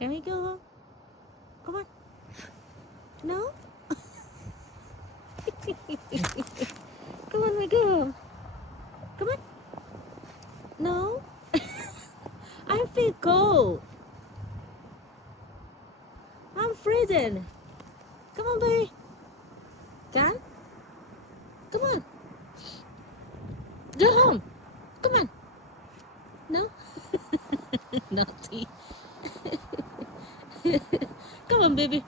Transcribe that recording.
Can we go? Come on. No? Come on, we go. Come on. No? I feel cold. I'm freezing. Come on, baby. Can? Come on. Go home. Come on. No? Naughty. Come on, baby.